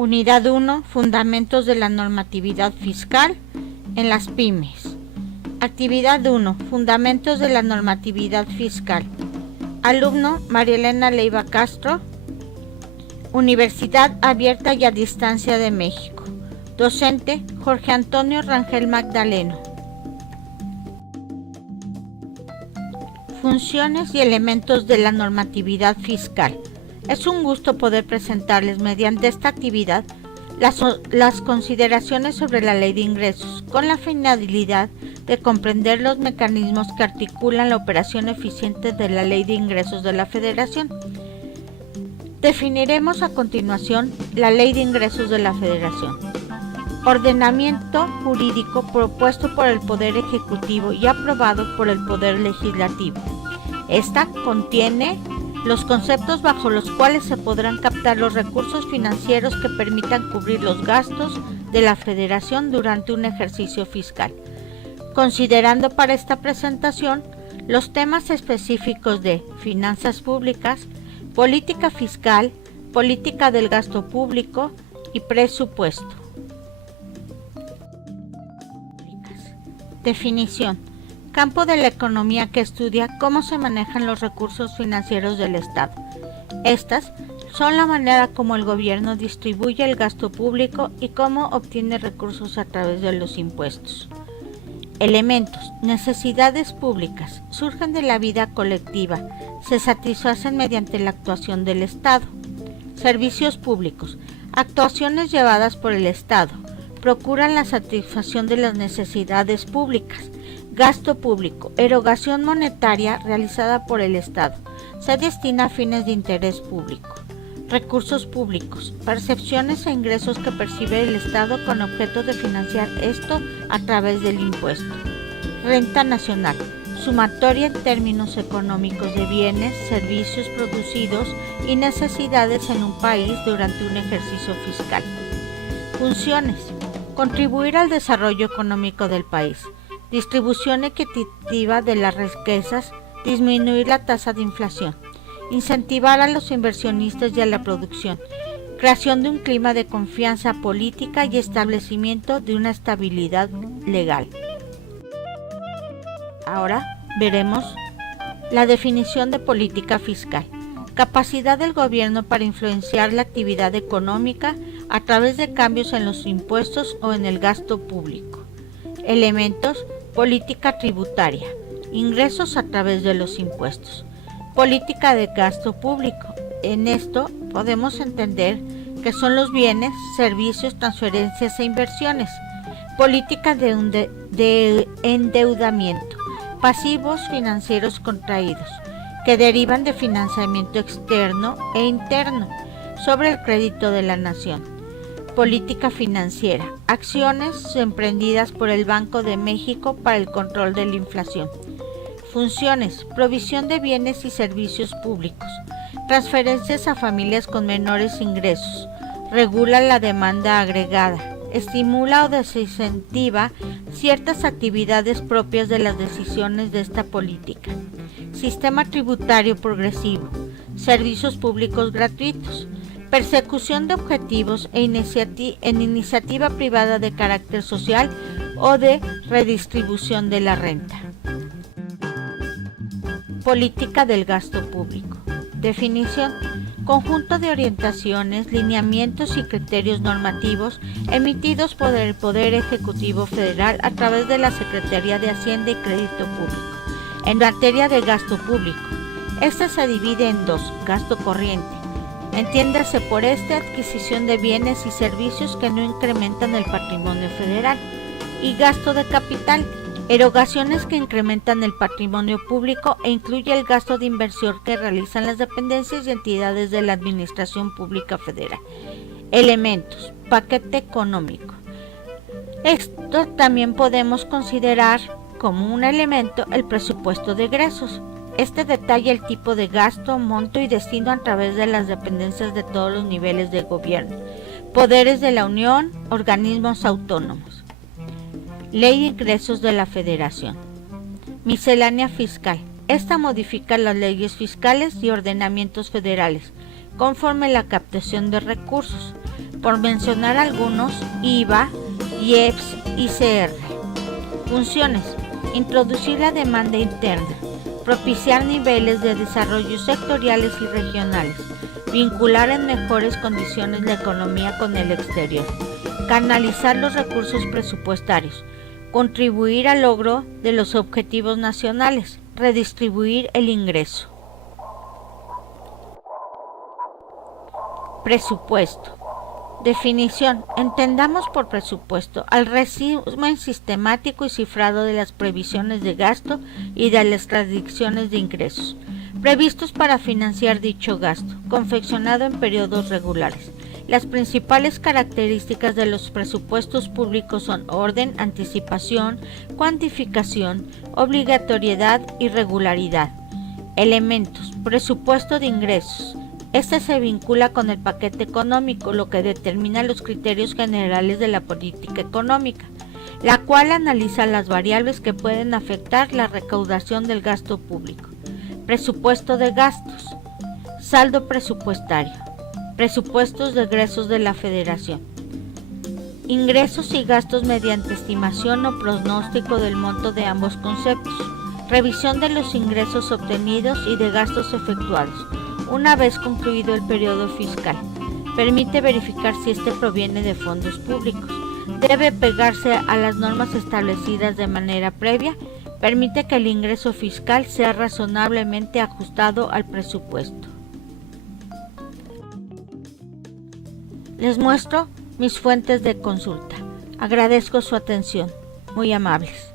Unidad 1. Fundamentos de la normatividad fiscal en las pymes. Actividad 1. Fundamentos de la normatividad fiscal. Alumno: María Elena Leiva Castro, Universidad Abierta y a Distancia de México. Docente: Jorge Antonio Rangel Magdaleno. Funciones y elementos de la normatividad fiscal. Es un gusto poder presentarles mediante esta actividad las consideraciones sobre la Ley de Ingresos, con la finalidad de comprender los mecanismos que articulan la operación eficiente de la Ley de Ingresos de la Federación. Definiremos a continuación la Ley de Ingresos de la Federación. Ordenamiento jurídico propuesto por el Poder Ejecutivo y aprobado por el Poder Legislativo. Esta contiene los conceptos bajo los cuales se podrán captar los recursos financieros que permitan cubrir los gastos de la Federación durante un ejercicio fiscal, considerando para esta presentación los temas específicos de finanzas públicas, política fiscal, política del gasto público y presupuesto. Definición: campo de la economía que estudia cómo se manejan los recursos financieros del Estado. Estas son la manera como el gobierno distribuye el gasto público y cómo obtiene recursos a través de los impuestos. Elementos: necesidades públicas, surgen de la vida colectiva, se satisfacen mediante la actuación del Estado. Servicios públicos, actuaciones llevadas por el Estado, procuran la satisfacción de las necesidades públicas. Gasto público, erogación monetaria realizada por el Estado, se destina a fines de interés público. Recursos públicos, percepciones e ingresos que percibe el Estado con objeto de financiar esto a través del impuesto. Renta nacional, sumatoria en términos económicos de bienes, servicios producidos y necesidades en un país durante un ejercicio fiscal. Funciones: contribuir al desarrollo económico del país, distribución equitativa de las riquezas, disminuir la tasa de inflación, incentivar a los inversionistas y a la producción, creación de un clima de confianza política y establecimiento de una estabilidad legal. Ahora veremos la definición de política fiscal: capacidad del gobierno para influenciar la actividad económica a través de cambios en los impuestos o en el gasto público. Elementos: política tributaria, ingresos a través de los impuestos. Política de gasto público. En esto podemos entender que son los bienes, servicios, transferencias e inversiones. Política de endeudamiento, pasivos financieros contraídos, que derivan de financiamiento externo e interno sobre el crédito de la nación. Política financiera, acciones emprendidas por el Banco de México para el control de la inflación. Funciones: provisión de bienes y servicios públicos, transferencias a familias con menores ingresos, regula la demanda agregada, estimula o desincentiva ciertas actividades propias de las decisiones de esta política. Sistema tributario progresivo, servicios públicos gratuitos, persecución de objetivos en iniciativa privada de carácter social o de redistribución de la renta. Política del gasto público. Definición: conjunto de orientaciones, lineamientos y criterios normativos emitidos por el Poder Ejecutivo Federal a través de la Secretaría de Hacienda y Crédito Público en materia de gasto público. Este se divide en dos: gasto corriente, entiéndase por adquisición de bienes y servicios que no incrementan el patrimonio federal, y gasto de capital, erogaciones que incrementan el patrimonio público e incluye el gasto de inversión que realizan las dependencias y entidades de la Administración Pública Federal. Elementos: paquete económico. Esto también podemos considerar como un elemento el presupuesto de egresos. Este detalla el tipo de gasto, monto y destino a través de las dependencias de todos los niveles de gobierno, poderes de la Unión, organismos autónomos. Ley de Ingresos de la Federación. Miscelánea fiscal. Esta modifica las leyes fiscales y ordenamientos federales, conforme la captación de recursos. por mencionar algunos: IVA, IEPS, ICR. Funciones: introducir la demanda interna, propiciar niveles de desarrollo sectoriales y regionales, vincular en mejores condiciones la economía con el exterior, canalizar los recursos presupuestarios, contribuir al logro de los objetivos nacionales, redistribuir el ingreso. Presupuesto. Definición. Entendamos por presupuesto al resumen sistemático y cifrado de las previsiones de gasto y de las predicciones de ingresos previstos para financiar dicho gasto, confeccionado en periodos regulares. Las principales características de los presupuestos públicos son orden, anticipación, cuantificación, obligatoriedad y regularidad. Elementos. Presupuesto de ingresos. Este se vincula con el paquete económico, lo que determina los criterios generales de la política económica, la cual analiza las variables que pueden afectar la recaudación del gasto público. Presupuesto de gastos. Saldo presupuestario. Presupuestos de egresos de la Federación. Ingresos y gastos mediante estimación o pronóstico del monto de ambos conceptos. Revisión de los ingresos obtenidos y de gastos efectuados una vez concluido el periodo fiscal. Permite verificar si este proviene de fondos públicos. Debe pegarse a las normas establecidas de manera previa. Permite que el ingreso fiscal sea razonablemente ajustado al presupuesto. Les muestro mis fuentes de consulta. Agradezco su atención. Muy amables.